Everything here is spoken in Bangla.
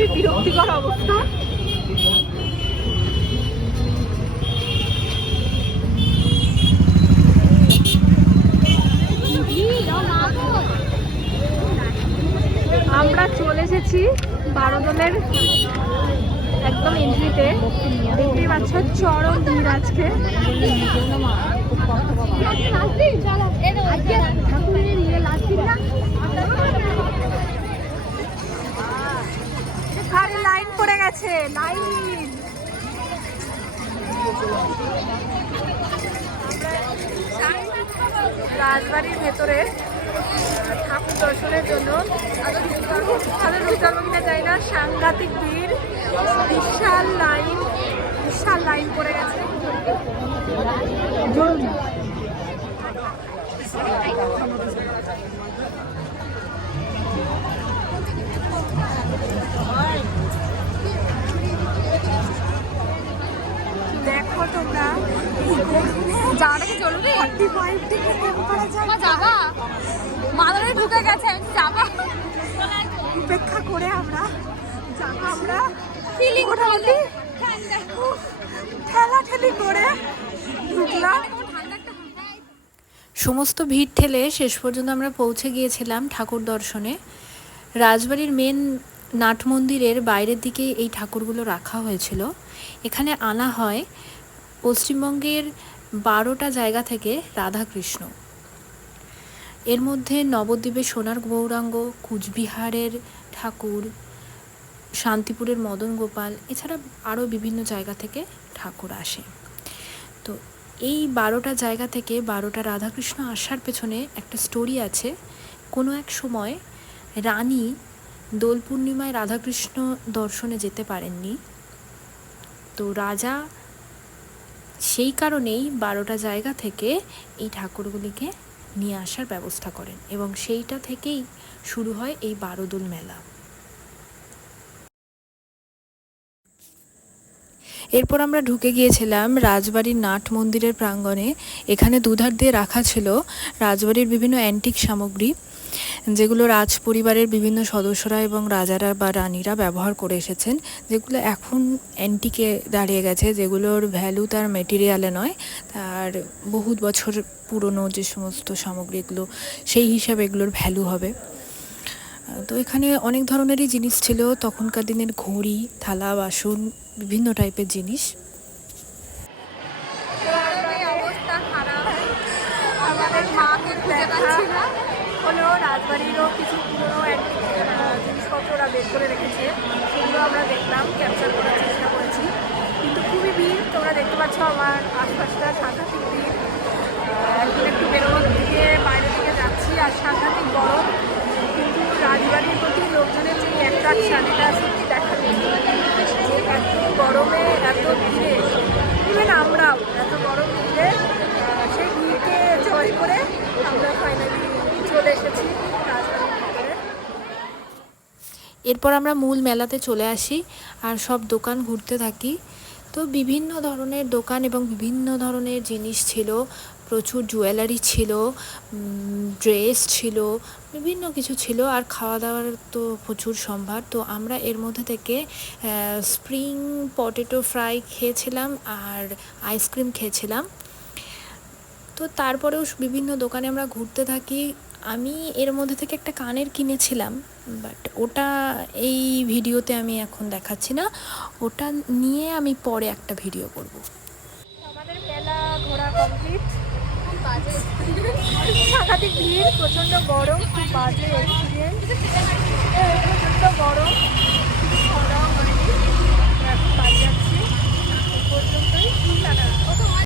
খুবই বিরক্তিকর অবস্থা। আমরা চলে এসেছি বারোদলের একদম এন্ট্রিতে। দেখতেই পাচ্ছ চরম ভিড় আজকে। লাইন পড়ে গেছে, লাইন। রাজবাড়ির ভেতরে ঠাকুর দর্শনের জন্য ঢুকতে পারবো কিনা যাই না, সাংঘাতিক ভিড়, বিশাল লাইন পড়ে গেছে। দেখো তোমরা যাওয়াটাকে চলবে, যাবা মাদারে ঢুকে গেছে, আমি যাবা উপেক্ষা করে আমরা ফিলিং মোটামুটি ঠেলাঠেলি করে ঢুকলাম। সমস্ত ভিড় ঠেলে শেষ পর্যন্ত আমরা পৌঁছে গিয়েছিলাম ঠাকুর দর্শনে। রাজবাড়ির মেন নাট মন্দিরের বাইরের দিকে এই ঠাকুরগুলো রাখা হয়েছিল। এখানে আনা হয় পশ্চিমবঙ্গের 12টা জায়গা থেকে রাধাকৃষ্ণ। এর মধ্যে নবদ্বীপের সোনার গৌরাঙ্গ, কুচবিহারের ঠাকুর, শান্তিপুরের মদন গোপাল, এছাড়া আরও বিভিন্ন জায়গা থেকে ঠাকুর আসে। তো এই 12টা জায়গা থেকে 12টা রাধাকৃষ্ণ আসার পেছনে একটা স্টোরি আছে। কোনো এক সময় রানী দোল পূর্ণিমায় রাধাকৃষ্ণ দর্শনে যেতে পারেননি, তো রাজা সেই কারণেই 12টা জায়গা থেকে এই ঠাকুরগুলিকে নিয়ে আসার ব্যবস্থা করেন এবং সেইটা থেকেই শুরু হয় এই বারোদোল মেলা। এরপর আমরা ঢুকে গিয়েছিলাম রাজবাড়ির নাট মন্দিরের প্রাঙ্গণে। এখানে দুধার দিয়ে রাখা ছিল রাজবাড়ির বিভিন্ন অ্যান্টিক সামগ্রী, যেগুলো রাজ পরিবারের বিভিন্ন সদস্যরা এবং রাজারা বা রানীরা ব্যবহার করে এসেছেন, যেগুলো এখন অ্যান্টিকে দাঁড়িয়ে গেছে, যেগুলোর ভ্যালু তার মেটেরিয়ালে নয়, তার বহুত বছর পুরনো যে সমস্ত সামগ্রীগুলো সেই হিসাবে এগুলোর ভ্যালু হবে। তো এখানে অনেক ধরনেরই জিনিস ছিল, তখনকার দিনের ঘড়ি, থালা বাসন, বিভিন্ন টাইপের জিনিস। অবস্থা খারাপ, আমাদের মাকে খুঁজে পাচ্ছি না। হলো রাজবাড়িরও কিছু পুরনো জিনিসপত্র ওরা বের করে রেখেছে, সেগুলো আমরা দেখলাম, ক্যাপচার করার চেষ্টা করেছি। কিন্তু খুবই ভিড়, তোমরা দেখতে পাচ্ছ আমার আশপাশটা সাংঘাতিক ভিড়। এখন একটু বেরোনোর দিকে বাইরের দিকে যাচ্ছি, আর সাংঘাতিক গরম। কিন্তু রাজবাড়ির প্রতি লোকজনের যে অ্যাট্রাকশান, এটা সত্যি দেখা যাচ্ছে যে এত গরমে এত ভিড়ে, ইভেন আমরাও এত গরম ভিড়ে সেই ভিড়কে জয় করে আমরা ফাইনালি চলে এসেছি রাজবাড়ির ভিতরে। এরপর আমরা মূল মেলাতে চলে আসি আর সব দোকান ঘুরতে থাকি। তো বিভিন্ন ধরনের দোকান এবং বিভিন্ন ধরনের জিনিস ছিল, প্রচুর জুয়েলারি ছিল, ড্রেস ছিল, বিভিন্ন কিছু ছিল, আর খাওয়া দাওয়ার তো প্রচুর সম্ভার। তো আমরা এর মধ্যে থেকে স্প্রিং পটেটো ফ্রাই খেয়েছিলাম আর আইসক্রিম খেয়েছিলাম। তো তারপরেও বিভিন্ন দোকানে আমরা ঘুরতে থাকি। আমি এর মধ্যে থেকে একটা কানের কিনেছিলাম, বাট ওটা এই ভিডিওতে আমি এখন দেখাচ্ছি না, ওটা নিয়ে আমি পরে একটা ভিডিও করব। আমাদের মেলা ঘোরা কমপ্লিট। সাংঘাতিক ভিড়, প্রচণ্ড গরম, খুব বাজে এক্সপিরিয়েন্স, প্রচণ্ড গরম, খাওয়া দাওয়া হয়নি, এখন বাড়ি যাচ্ছি। পর্যন্ত